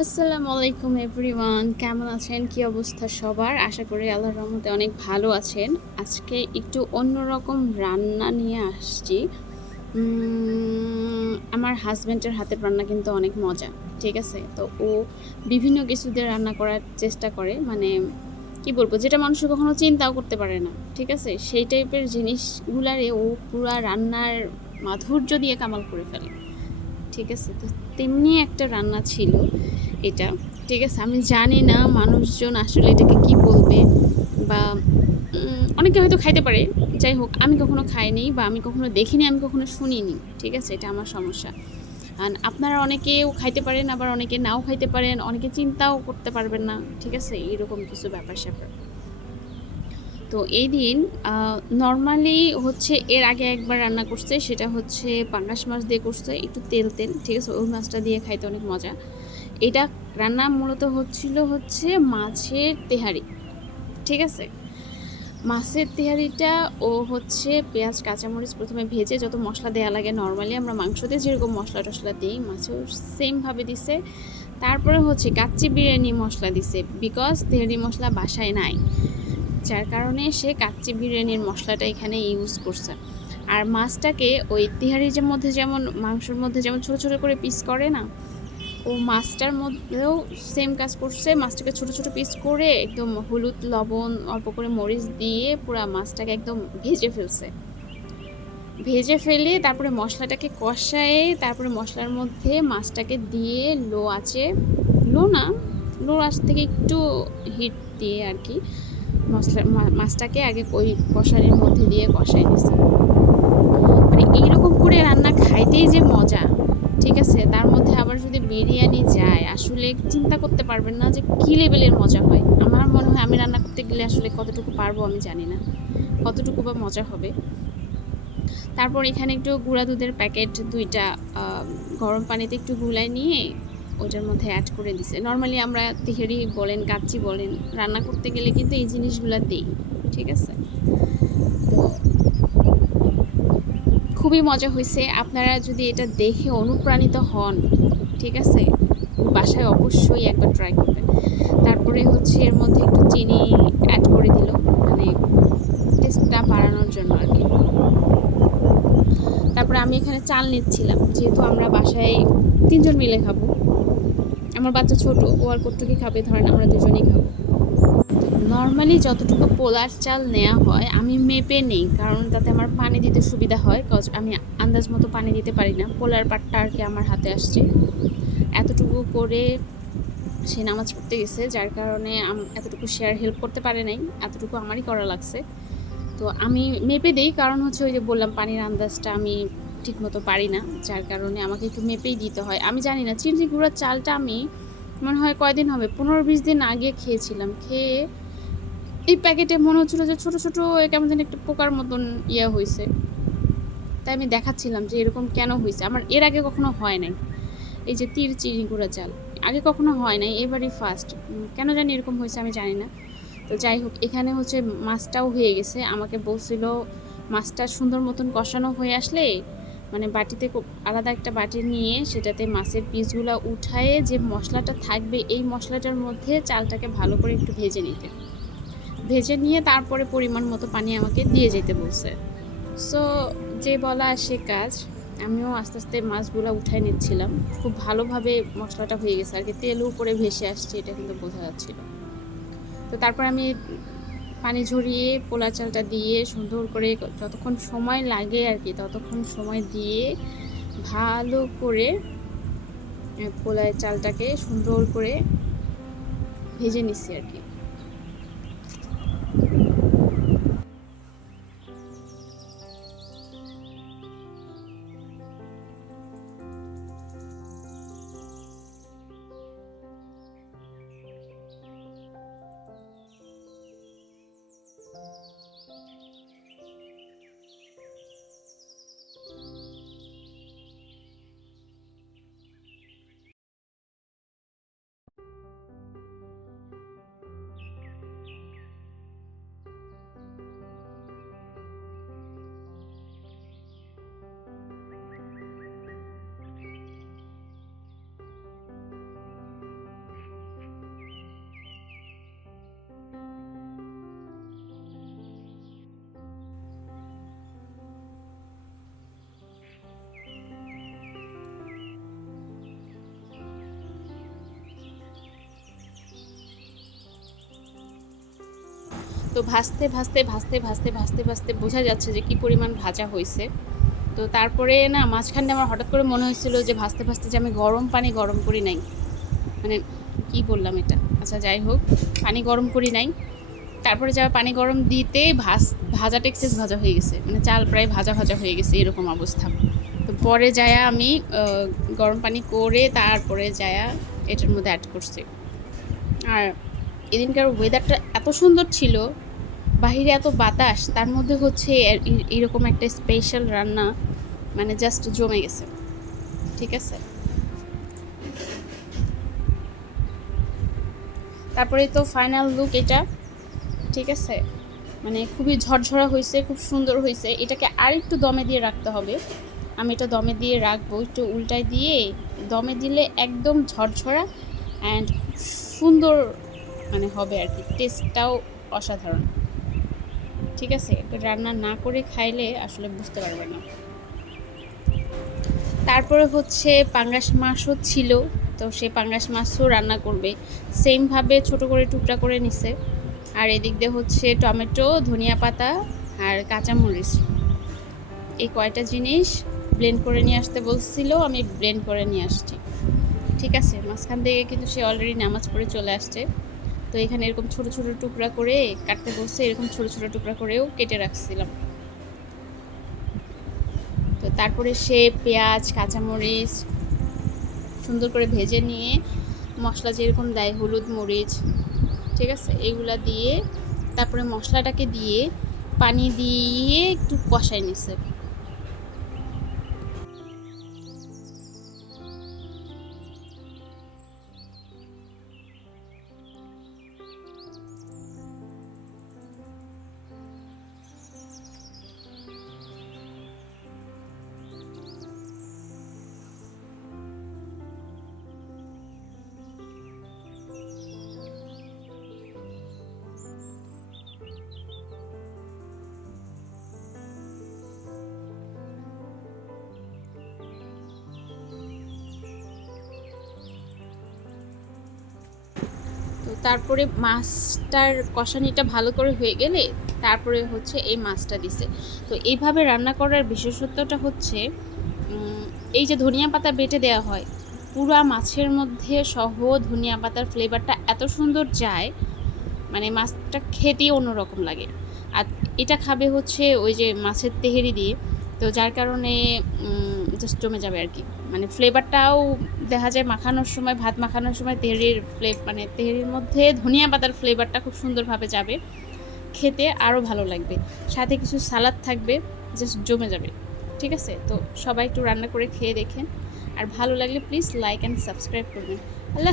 আসসালামু আলাইকুম এভরিওয়ান, কেমন আছেন? কি অবস্থা সবার? আশা করি আল্লাহর রহমতে অনেক ভালো আছেন। আজকে একটু অন্যরকম রান্না নিয়ে আসছি। আমার হাজব্যান্ডের হাতের রান্না কিন্তু অনেক মজা, ঠিক আছে? তো ও বিভিন্ন কিছু দিয়ে রান্না করার চেষ্টা করে মানে কি বলব, যেটা মানুষ কখনো চিন্তাও করতে পারে না, ঠিক আছে? সেই টাইপের জিনিসগুলারে ও পুরা রান্নার মাধুর্য দিয়ে কামাল করে ফেলে, ঠিক আছে? তো তেমনি একটা রান্না ছিল। এটা। ঠিক আছে, আমি জানি না মানুষজন আসলে এটাকে কি বলবে বা অনেকে হয়তো খাইতে পারে। যাই হোক, আমি কখনো খাইনি বা আমি কখনো দেখিনি, আমি কখনো শুনিনি। ঠিক আছে, এটা আমার সমস্যা। আর আপনারা অনেকেও খাইতে পারেন, আবার অনেকে নাও খাইতে পারেন, অনেকে চিন্তাও করতে পারবেন না। ঠিক আছে, এইরকম কিছু ব্যাপার স্যাপার। তো এই দিন নর্মালি হচ্ছে এর আগে একবার রান্না করছে, সেটা হচ্ছে পাঙ্গাস মাছ দিয়ে করছে, একটু তেল তেল ঠিক আছে, ওই মাছটা দিয়ে খাইতে অনেক মজা। এটা রান্না মূলত হচ্ছিল হচ্ছে মাছের তেহারি, ঠিক আছে? মাছের তেহারিটা ও হচ্ছে পেঁয়াজ, কাঁচামরিচ প্রথমে ভেজে যত মশলা দেওয়া লাগে নর্মালি আমরা মাংসতে যেরকম মশলা টশলা দিই মাছেও সেমভাবে দিছে। তারপরে হচ্ছে কাচ্চি বিরিয়ানি মশলা দিছে বিকজ তেহারি মশলা বাসায় নাই। যার কারণে সে কাচ্চি বিরিয়ানির মশলাটা এখানে ইউজ করছে। আর মাছটাকে ওই তিহারির মধ্যে যেমন, মাংসের মধ্যে যেমন ছোটো ছোটো করে পিস করে না ও মাছটার মধ্যেও সেম কাজ করছে। মাছটাকে ছোট ছোট পিস করে একদম হলুদ, লবণ, অল্প করে মরিচ দিয়ে পুরো মাছটাকে একদম ভেজে ফেলছে। ভেজে ফেলে তারপরে মশলাটাকে কষায়ে তারপরে মশলার মধ্যে মাছটাকে দিয়ে লো আছে লো না, লো আঁচ থেকে একটু হিট দিয়ে আর কি মশলা মাছটাকে আগে ওই কষারির মধ্যে দিয়ে কষাই দিছে মানে এইরকম করে রান্না খাইতেই যে মজা, ঠিক আছে? তার মধ্যে আবার বিরিয়ানি যায়, আসলে চিন্তা করতে পারবেন না যে কী লেভেলের মজা হয়। আমার মনে হয় আমি রান্না করতে গেলে আসলে কতটুকু পারব আমি জানি না, কতটুকু বা মজা হবে। তারপর এখানে একটু গুঁড়া দুধের প্যাকেট দুইটা গরম পানিতে একটু গুলাই নিয়ে ওটার মধ্যে অ্যাড করে দিছে। নর্মালি আমরা তিহেরি বলেন, কাচ্চি বলেন, রান্না করতে গেলে কিন্তু এই জিনিসগুলো দিই, ঠিক আছে? তো খুবই মজা হয়েছে। আপনারা যদি এটা দেখে অনুপ্রাণিত হন, ঠিক আছে? বাসায় অবশ্যই একবার ট্রাই করবেন। তারপরে হচ্ছে এর মধ্যে একটু চিনি অ্যাড করে দিল মানে টেস্টটা বাড়ানোর জন্য আর কি। তারপরে আমি এখানে চাল নিচ্ছিলাম, যেহেতু আমরা বাসায় তিনজন মিলে খাব। আমার বাচ্চা ছোট, ও আর কতটুকু খাবে, ধরেন আমরা দুজনেই খাব। নর্মালি যতটুকু পোলার চাল নেওয়া হয়, আমি মেপে নেই, কারণ তাতে আমার পানি দিতে সুবিধা হয় কজ আমি আন্দাজ মতো পানি দিতে পারি না। পোলার পাটটা আর কি আমার হাতে আসছে। এতটুকু করে সে নামাজ পড়তে গেছে, যার কারণে এতটুকু শেয়ার হেল্প করতে পারে নাই, এতটুকু আমারই করা লাগছে। তো আমি মেপে দিই, কারণ হচ্ছে ওই যে বললাম, পানির আন্দাজটা আমি ঠিক মতো পারি না, যার কারণে আমাকে একটু মেপেই দিতে হয়। আমি জানি না চিংড়ি গুঁড়োর চালটা আমি মনে হয় কয়দিন হবে? পনেরো বিশ দিন আগে খেয়েছিলাম। খেয়ে এই প্যাকেটে মনে হচ্ছিল যে ছোটো ছোটো কেমন যেন একটা পোকার মতন ইয়ে হয়েছে তাই আমি দেখাচ্ছিলাম যে এরকম কেন হয়েছে আমার এর আগে কখনো হয় নাই। এই যে তীর চিনি গুঁড়া চাল। আগে কখনো হয় নাই, এবারই ফার্স্ট কেন জানি এরকম হয়েছে আমি জানি না। তো যাই হোক, এখানে হচ্ছে মাছটাও হয়ে গেছে। আমাকে বলছিল মাছটা সুন্দর মতন কষানো হয়ে আসলে মানে বাটিতে আলাদা একটা বাটি নিয়ে সেটাতে মাছের পিসগুলো উঠায়ে যে মশলাটা থাকবে, এই মশলাটার মধ্যে চালটাকে ভালো করে একটু ভেজে নিতে। ভেজে নিয়ে তারপরে পরিমাণ মতো পানি আমাকে দিয়ে যেতে বলছে। সো যে বলা সে কাজ, আমিও আস্তে আস্তে মাছগুলো উঠাই নিচ্ছিলাম। খুব ভালোভাবে মশলাটা হয়ে গেছে। আর কি তেল উপরে ভেসে আসছে, এটা কিন্তু বোঝা যাচ্ছিল। তো তারপর আমি পানি ঝরিয়ে পোলা চালটা দিয়ে সুন্দর করে যতক্ষণ সময় লাগে আর কি, ততক্ষণ সময় দিয়ে ভালো করে পোলা চালটাকে সুন্দর করে ভেজে নিচ্ছি আর কি। তো ভাজতে ভাজতে ভাজতে ভাজতে ভাজতে ভাজতে বোঝা যাচ্ছে যে কি পরিমাণ ভাজা হয়েছে। তো তারপরে না, মাঝখানে আমার হঠাৎ করে মনে হয়েছিল যে ভাজতে ভাজতে যে আমি গরম পানি গরম করি নাই। মানে কি বললাম এটা? আচ্ছা যাই হোক, পানি গরম করি নাই। তারপরে যা পানি গরম দিতে ভাজ ভাজা এক্সেস ভাজা হয়ে গেছে। মানে চাল প্রায় ভাজা ভাজা হয়ে গেছে এরকম অবস্থা। তো পরে যায়া আমি গরম পানি করে তারপরে যায়া এটার মধ্যে অ্যাড করছি। আর এদিনকার ওয়েদারটা এত সুন্দর ছিল বাহিরে এত বাতাস, তার মধ্যে হচ্ছে এরকম একটা স্পেশাল রান্না মানে জাস্ট জমে গেছে। ঠিক আছে? তারপরে তো ফাইনাল লুক এটা। ঠিক আছে? মানে খুবই ঝরঝরা হয়েছে, খুব সুন্দর হয়েছে। এটাকে আর একটু দমে দিয়ে রাখতে হবে। আমি এটা দমে দিয়ে রাখব, একটু উল্টায় দিয়ে দমে দিলে একদম ঝরঝরা অ্যান্ড সুন্দর মানে হবে আর কি। টেস্টটাও অসাধারণ। ঠিক আছে? এটা রান্না না করে খাইলে আসলে বুঝতে পারবে না। তারপরে হচ্ছে পাঙ্গাস মাছও ছিল, তো সেই পাঙ্গাস মাছও রান্না করবে। সেমভাবে ছোট করে টুকরা করে নিছে। আর এদিক দিয়ে হচ্ছে টমেটো, ধনিয়া পাতা আর কাঁচামরিচ। এই কয়টা জিনিস ব্লেন্ড করে নিয়ে আসতে বলছিল, আমি ব্লেন্ড করে নিয়ে আসছি। ঠিক আছে? মাঝখান থেকে কিন্তু সে অলরেডি নামাজ পড়ে চলে আসছে। তো এখানে এরকম ছোট ছোট টুকরা করে কাটতে বলছে এরকম ছোট ছোট টুকরা করেও কেটে রাখছিলাম। তো তারপরে সে পেঁয়াজ, কাঁচামরিচ সুন্দর করে ভেজে নিয়ে মশলা যেরকম দেয়, হলুদ মরিচ, ঠিক আছে? এগুলা দিয়ে তারপরে মশলাটাকে দিয়ে পানি দিয়ে একটু কষাই নিছে। তারপরে মাছটার কষানিটা ভালো করে হয়ে গেলে তারপরে হচ্ছে এই মাছটা দিছে। তো এইভাবে রান্না করার বিশেষত্বটা হচ্ছে এই যে ধনিয়া পাতা বেটে দেওয়া হয়, পুরা মাছের মধ্যে সহ ধনিয়া পাতার ফ্লেভারটা এত সুন্দর যায় মানে মাছটা খেতেই অন্যরকম লাগে। আর এটা খাবে হচ্ছে ওই যে মাছের তেহেরি দিয়ে। তো যার কারণে জাস্ট জমে যাবে আর কি। মানে ফ্লেভারটাও দেখা যায় মাখানোর সময়, ভাত মাখানোর সময় তেহরির ফ্লে মানে তেহরির মধ্যে ধনিয়া পাতার ফ্লেভারটা খুব সুন্দরভাবে যাবে। খেতে আরও ভালো লাগবে। সাথে কিছু সালাদ থাকবে জাস্ট জমে যাবে। ঠিক আছে? তো সবাই একটু রান্না করে খেয়ে দেখেন। আর ভালো লাগলে প্লিজ লাইক অ্যান্ড সাবস্ক্রাইব করবেন। আল্লাহ